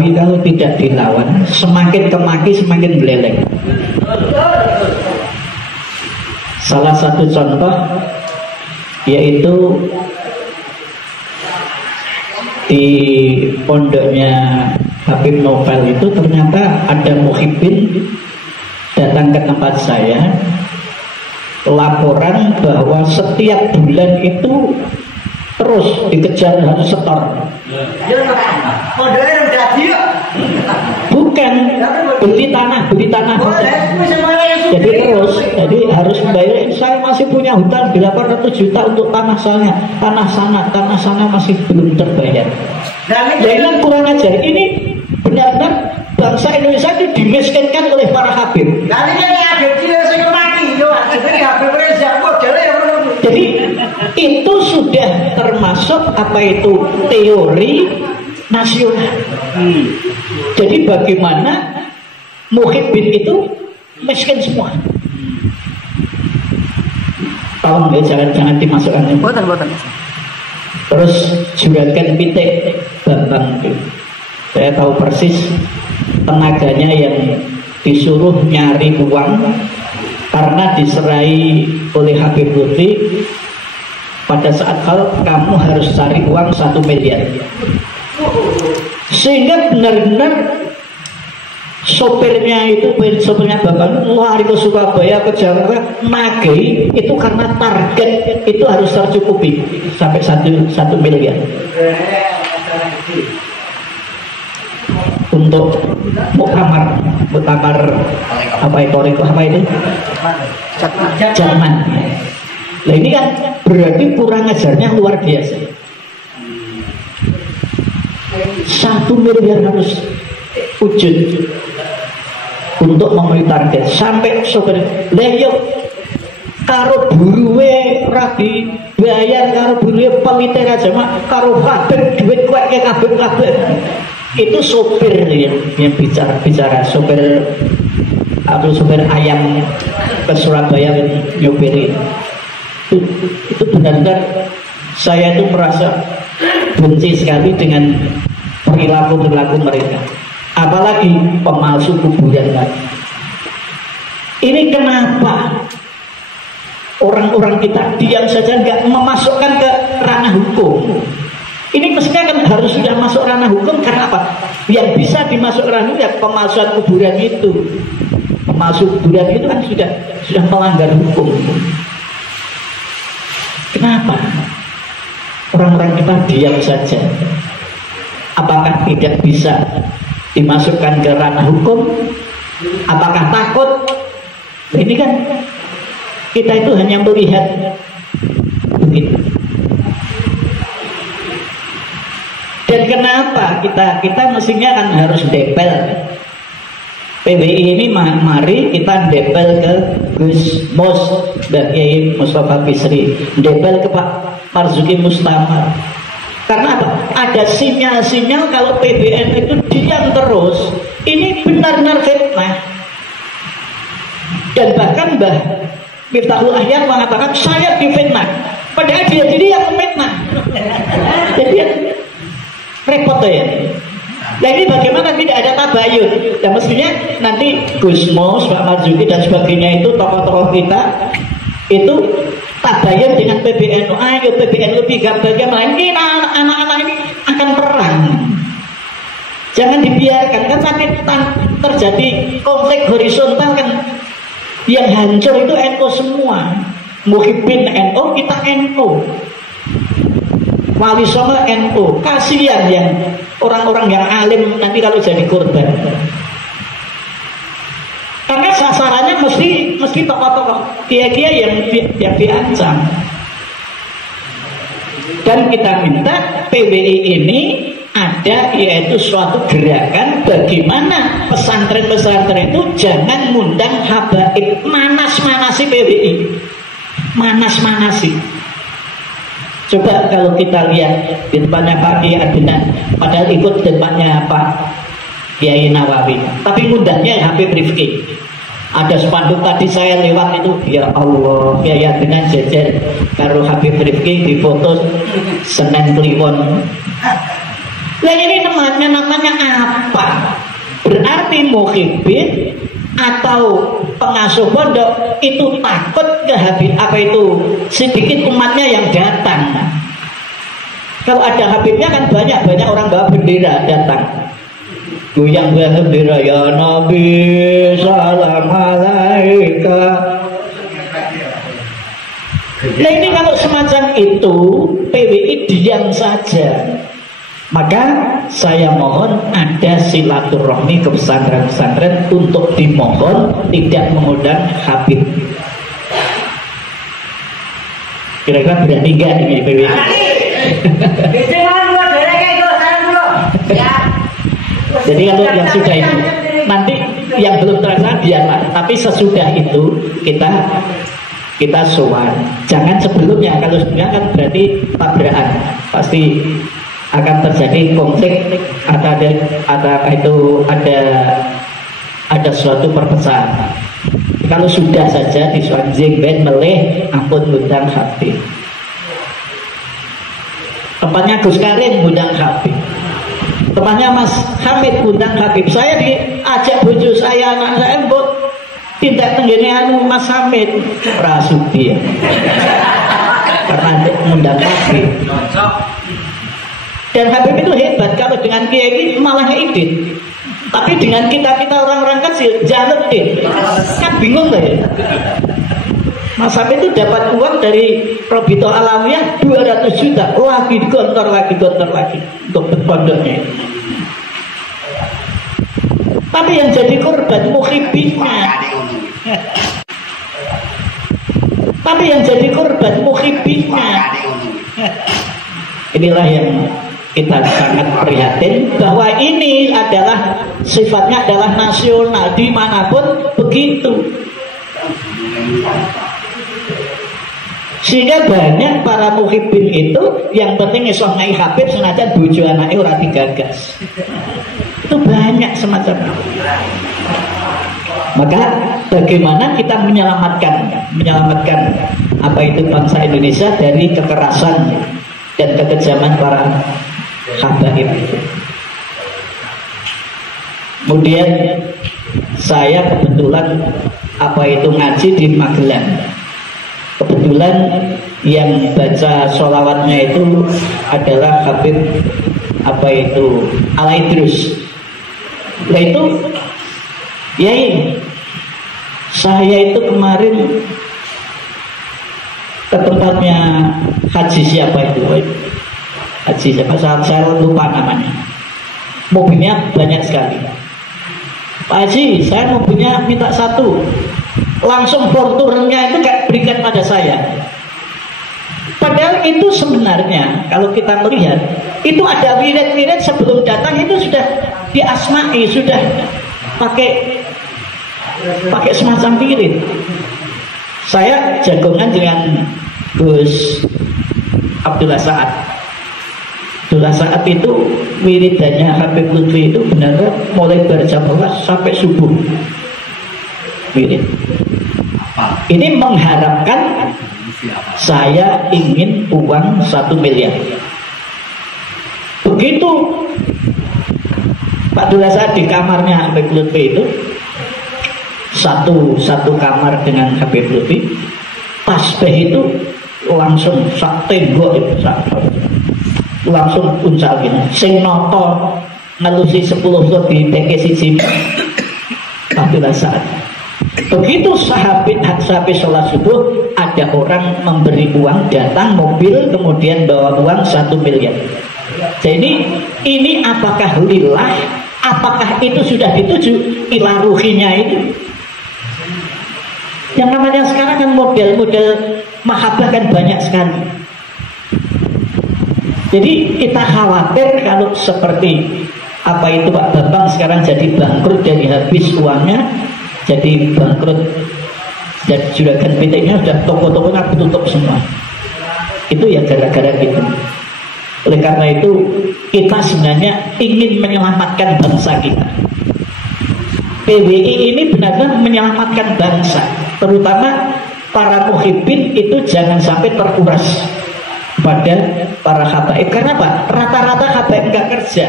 Nawawi kalau tidak dilawan, semakin kemaki semakin beleleng. Salah satu contoh yaitu di pondoknya Habib Novel itu ternyata ada muhibbin datang ke tempat saya, laporan bahwa setiap bulan itu terus dikejar harus setor. Bukan, beli tanah. Jadi terus, jadi harus bayar. Saya masih punya hutang 800 juta untuk tanah saya, tanah sana masih belum terbayar. Jangan kurang ajar. Ini benar-benar bangsa Indonesia itu dimiskinkan oleh para habib. Jadi itu sudah termasuk apa itu teori nasional. Jadi bagaimana muhibbin itu miskin semua. Tolong ya, jangan dimasukkan. Boten. Terus juragan pitik datang. Saya tahu persis tenaganya yang disuruh nyari uang karena diserai oleh Habib Lutfi pada saat kamu harus cari uang 1 miliar, sehingga benar-benar sopirnya bapak lari ke Surabaya, ke Jakarta, nagih itu karena target itu harus tercukupi sampai 1 miliar untuk muktamar apa itu Jerman. Nah ini kan berarti kurang ajarnya luar biasa. 1 miliar harus wujud untuk memenuhi target sampai sopir. Lah yuk karo buruwe rabi bayar, karo buruwe pemiter aja mak, karo kabeh duit kuek kabeh. Itu sopir yang bicara sopir ayam ke Surabaya nyopiri. Itu benar-benar saya itu merasa benci sekali dengan perilaku mereka, apalagi pemalsu kuburan. Ini kenapa orang-orang kita diam saja, nggak memasukkan ke ranah hukum? Ini mestinya kan harus sudah masuk ranah hukum. Karena apa? Yang bisa dimasuk ranah ya pemalsuan kuburan itu. Pemalsu kuburan itu kan sudah melanggar hukum. Kenapa orang-orang kita diam saja? Apakah tidak bisa dimasukkan ke ranah hukum? Apakah takut? Ini kan kita itu hanya melihat begitu. Dan kenapa kita mestinya kan harus depel PBI ini, mari kita depel ke Gus Mus dan Kiai Mustafa Bisri, depel ke Pak Marzuki Mustamar. Karena apa? Ada sinyal-sinyal kalau PBN itu diam terus, ini benar-benar fitnah. Dan bahkan Mbah Miftahul Ahyar mengatakan saya difitnah, padahal dia sendiri yang memfitnah. Jadi repot ya. Nah ini bagaimana tidak ada tabayun? Dan mestinya nanti Gus Mus, Pak Marzuki dan sebagainya itu tokoh-tokoh kita itu tabayun dengan PBNU. Ayo PBNU 3 bagaimana? Ini anak-anak ini akan perang. Jangan dibiarkan, kan sampai terjadi konflik horizontal kan. Yang hancur itu NU semua. Muhibbin NU, kita NU. Wali Songo NU, kasihan yang orang-orang yang alim nanti kalau jadi korban. Karena sasarannya mesti tokoh-tokoh kiai-kiai yang diancam. Dan kita minta PBI ini ada yaitu suatu gerakan bagaimana pesantren-pesantren itu jangan ngundang habaib, manas-manasi PBI, manas-manasi. Coba kalau kita lihat di tempatnya Pak Kiai Adnan, padahal ikut di tempatnya Pak Kiai Nawawi, tapi ngundangnya Habib Rifki. Ada spanduk tadi saya lewat itu, ya Allah, Kiai Adnan jejer karo Habib Rifki di foto Senen Kliwon. Nah ini namanya apa? Berarti muhibbin atau pengasuh pondok itu takut sedikit umatnya yang datang. Kalau ada Habibnya kan banyak orang bawa bendera datang, goyang bendera, ya Nabi salam alaika. Nah ini kalau semacam itu PWI diam saja, maka saya mohon ada silaturahmi ke pesantren-pesantren untuk dimohon tidak mengundang Habib. Kira-kira berani nggak ini PWI? Jadi kalau yang sudah itu, nanti yang belum terasa biarlah. Tapi sesudah itu kita sowan. Jangan sebelumnya. Kalau sebelumnya kan berarti tabrakan, pasti akan terjadi konflik atau ada suatu perpecahan. Kalau sudah saja di Swanjing ben meleh ampun ngundang Habib. Tempatnya Gus Karim ngundang Habib. Tempatnya Mas Hamid ngundang Habib. Saya diajak bojo saya, anak saya mbok tindak tenggene Mas Hamid prasudi. Karena ngundang Habib. Dan Habib itu hebat, kalau dengan kiai ini malah edit. Tapi dengan kita orang-orang kecil jalur deh, kan bingung lah ya. Mas Habib itu dapat uang dari Robito Alawiyah 200 juta, lagi gontor lagi untuk pondoknya. Tapi yang jadi korban muhibbinnya. Inilah yang kita sangat prihatin, bahwa ini adalah sifatnya adalah nasional, dimanapun begitu. Sehingga banyak para muhibbin itu yang penting iso ngai Habib senajan bojo anake ora digagas. Itu banyak semacam itu. Maka bagaimana kita menyelamatkan apa itu bangsa Indonesia dari kekerasan dan kekejaman para habaib. Kemudian saya kebetulan ngaji di Magelang. Kebetulan yang baca sholawatnya itu adalah Habib Al-Idrus. Nah itu ya ini saya itu kemarin ke tempatnya Haji siapa itu? Haji siapa? Saya lupa namanya. Mobilnya banyak sekali. Pak Haji, saya mobilnya minta satu. Langsung porturnya itu gak berikan pada saya. Padahal itu sebenarnya kalau kita melihat itu ada wirid-wirid sebelum datang itu sudah diasmai, sudah pakai semacam wirid. Saya jagongan dengan Gus Abdullah Sa'ad. Abdullah Sa'ad itu wiridannya Habib Lutfi itu benar-benar mulai berjam 12 sampai subuh wirid. Ini mengharapkan saya ingin uang 1 miliar. Begitu Pak Abdullah Sa'ad di kamarnya Habib Lutfi itu satu kamar dengan Habib Lutfi, tasbih itu langsung sak tembok itu langsung uncal gini. Sing noto ngelusi 10 di teke siji Abdullah Sa'ad. Begitu sahabat sholat subuh, ada orang memberi uang, datang mobil kemudian bawa uang 1 miliar. Jadi ini apakah lillah, apakah itu sudah dituju ila ruhinya itu? Yang namanya sekarang kan model-model mahabbah kan banyak sekali. Jadi kita khawatir kalau seperti apa itu Pak Bambang sekarang jadi bangkrut, jadi habis uangnya, jadi bangkrut, dan juragan PT-nya sudah toko-tokonya tutup semua. Itu ya gara-gara gitu. Oleh karena itu kita sebenarnya ingin menyelamatkan bangsa kita. PWI ini benar-benar menyelamatkan bangsa, terutama para muhibbin itu jangan sampai terkuras. kepada para habaib. Karena apa? Rata-rata habaib nggak kerja,